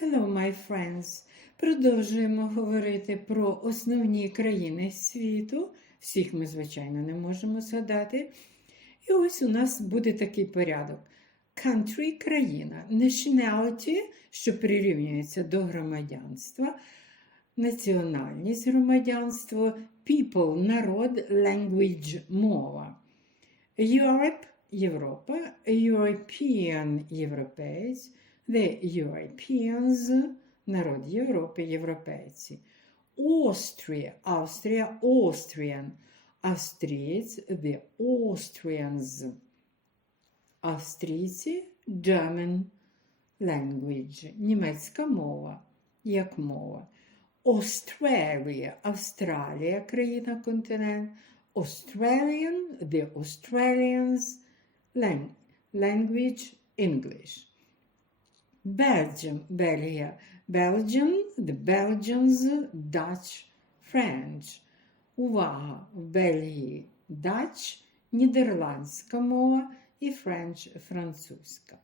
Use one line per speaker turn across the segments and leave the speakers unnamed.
Hello, my friends! Продовжуємо говорити про основні країни світу. Всіх ми, звичайно, не можемо згадати. І ось у нас буде такий порядок: Country – країна, nationality, що прирівнюється до громадянства, національність громадянство, people – народ, language – мова. Europe – Європа, European – європеєць, The Europeans – народ Європи, європейці. Austria – Австрія, Austrian – австрієць, The Austrians – австрійці, German language – німецька мова, як мова. Australia – Австралія, країна, континент. Australian – The Australians lang- language – English. Belgium – Бельгія. Belgium – The Belgians – Dutch – French. Увага! В Бельгії – Dutch – нідерландська мова і French – французька.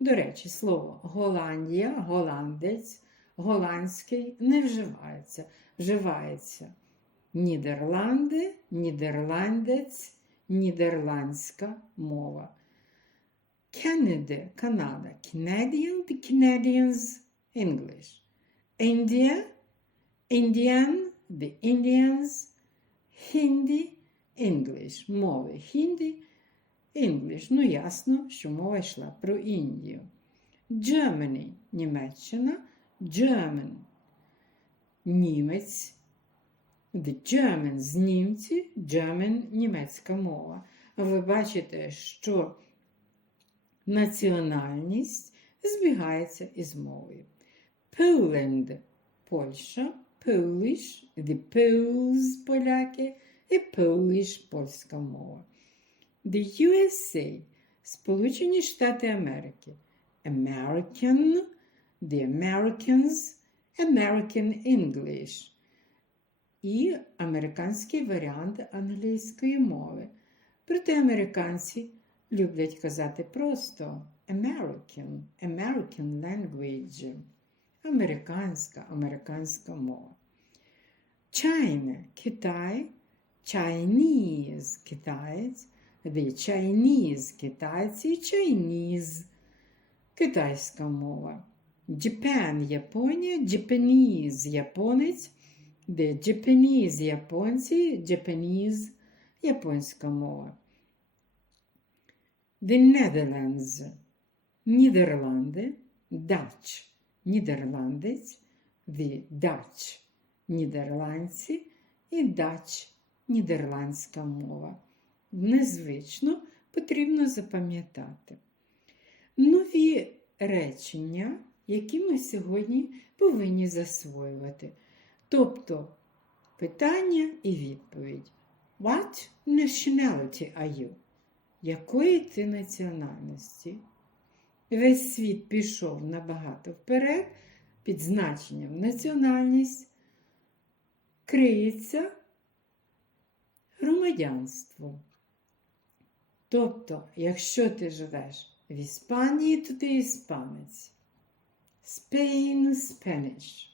До речі, слово Голландія, голландець, голландський не вживається. Вживається Нідерланди, нідерландець, нідерландська мова. Canada, Канада, Canadian, the Canadians, English. India, Indian, the Indians, Hindi, English. Мови Hindi, English. Ну, ясно, що мова йшла про Індію. Germany, Німеччина, German, німець, The Germans – німці, German – німецька мова. Ви бачите, що національність збігається із мовою. Poland – Польща, Polish – the Poles – поляки і Polish – польська мова. The USA – Сполучені Штати Америки. American – the Americans – American English – і американський варіант англійської мови. Проте американці люблять казати просто American, American language, американська, американська мова. China – Китай, Chinese – китаєць, Chinese – китайці, Chinese – китайська мова. Japan – Японія, Japanese – японець, The Japanese – японці, Japanese – японська мова. The Netherlands – Нідерланди, Dutch – нідерландець, The Dutch – нідерландці і Dutch – нідерландська мова. Незвично потрібно запам'ятати. Нові речення, які ми сьогодні повинні засвоювати. Тобто питання і відповідь. What nationality are you? Якої ти національності? Весь світ пішов набагато вперед, під значенням національність криється громадянство. Тобто, якщо ти живеш в Іспанії, то ти іспанець. Spain – Spanish.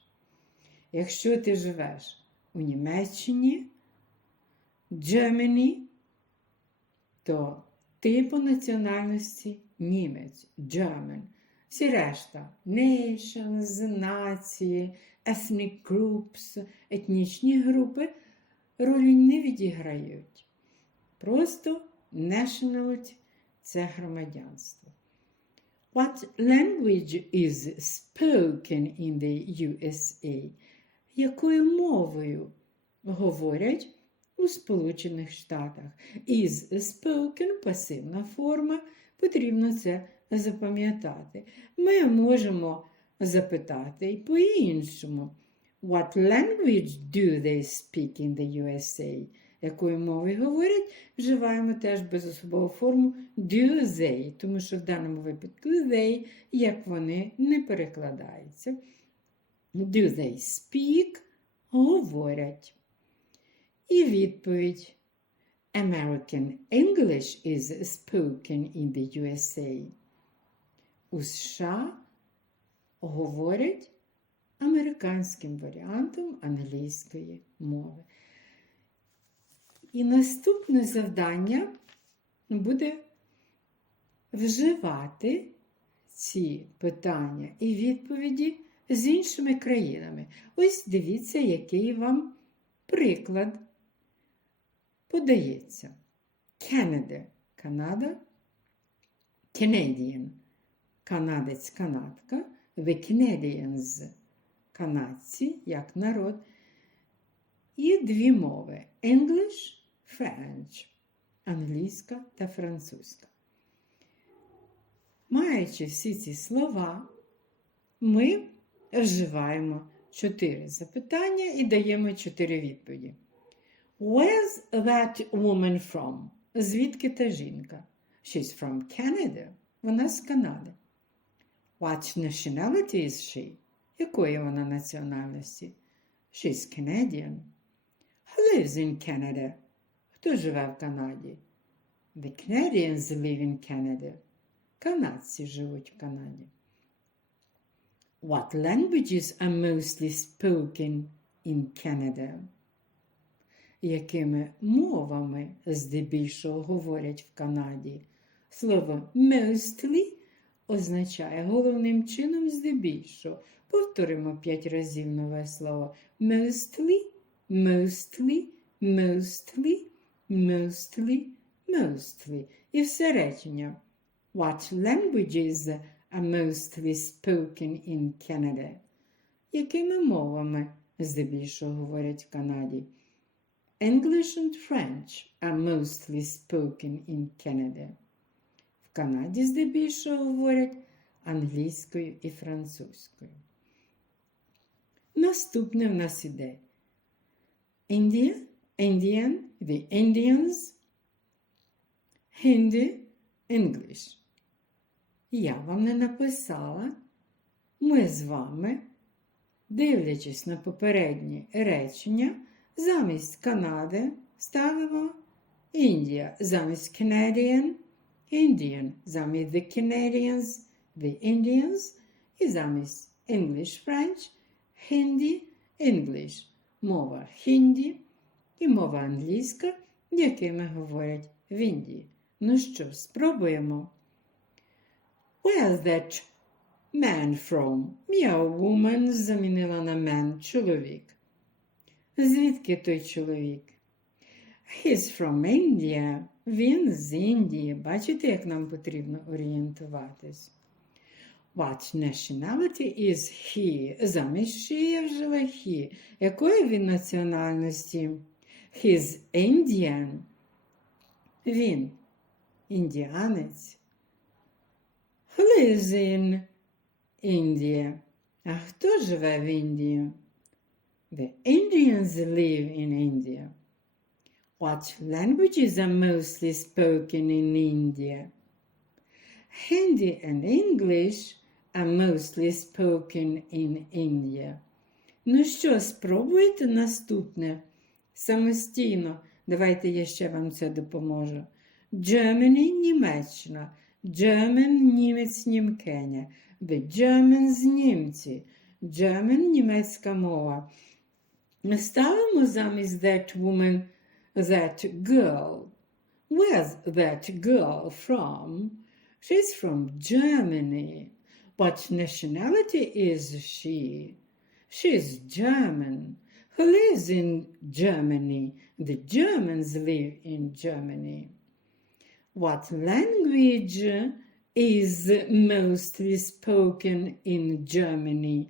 Якщо ти живеш у Німеччині, Germany, то ти по національності німець, German. Всі решта nations, нації, ethnic groups, етнічні групи ролі не відіграють. Просто nationality – це громадянство. What language is spoken in the USA? Якою мовою говорять у Сполучених Штатах? Is spoken пасивна форма, потрібно це запам'ятати. Ми можемо запитати і по-іншому. What language do they speak in the USA? Якою мовою говорять, вживаємо теж безособову форму do they, тому що в даному випадку they, як вони, не перекладаються. Do they speak? Говорять. І відповідь. American English is spoken in the USA. У США говорять американським варіантом англійської мови. І наступне завдання буде вживати ці питання і відповіді з іншими країнами. Ось дивіться, який вам приклад подається. Canada – Канада, Canadian – канадець, канадка, The Canadians – канадці, як народ, і дві мови English, French, англійська та французька. Маючи всі ці слова, ми вживаємо чотири запитання і даємо чотири відповіді. Where's that woman from? Звідки та жінка? She's from Canada. Вона з Канади. What nationality is she? Якої вона національності? She's Canadian. Who lives in Canada? Хто живе в Канаді? The Canadians live in Canada. Канадці живуть в Канаді. What languages are mostly spoken in Canada? Якими мовами здебільшого говорять в Канаді? Слово mostly означає головним чином здебільшого. Повторимо п'ять разів нове слово. Mostly, mostly, mostly, mostly, mostly. І все речення. What languages are mostly spoken in Canada? Якими мовами здебільшого говорять в Канаді? English and French are mostly spoken in Canada. В Канаді здебільшого говорять англійською і французькою. Наступне в нас іде India, Indian, the Indians, Hindi, English. Я вам не написала. Ми з вами, дивлячись на попередні речення, замість Канади ставимо Індія, замість Canadian, Indian, замість the Canadians, the Indians і замість English, French, Hindi, English, мова хінді і мова англійська, якими говорять в Індії. Ну що, спробуємо. Where's that man from? Я woman замінила на man чоловік. Звідки той чоловік? He's from India. Він з Індії. Бачите, як нам потрібно орієнтуватись? What nationality is he? Замість she я вжила he. Якої він національності? He's Indian. Він індіанець. Who lives in India? А хто живе в Індії? The Indians live in India. What languages are mostly spoken in India? Hindi and English are mostly spoken in India. Ну що, спробуйте наступне самостійно. Давайте я ще вам це допоможу. Germany – Німеччина. German – німець німкеня. The Germans – німці. German – німецька мова. Ми ставимо замість that woman that girl. Where's that girl from? She's from Germany. What nationality is she? She's German. Who lives in Germany? The Germans live in Germany. What language is mostly spoken in Germany?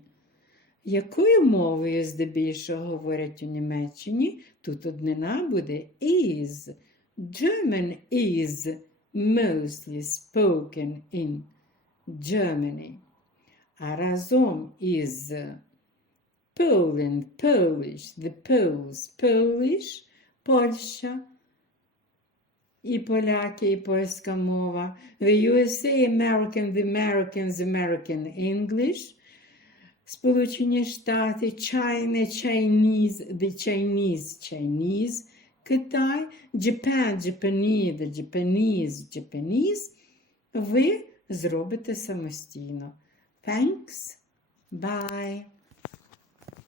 Якою мовою здебільшого говорять у Німеччині? Тут однина буде is. German is mostly spoken in Germany. А разом із Poland, Polish, the Poles, Polish, Польща і поляки, і польська мова. The USA, American, the Americans, American English. Сполучені Штати, Chinese, the Chinese, Chinese, Китай, Japanese, the Japanese, Japanese. Ви зробите самостійно. Thanks Bye!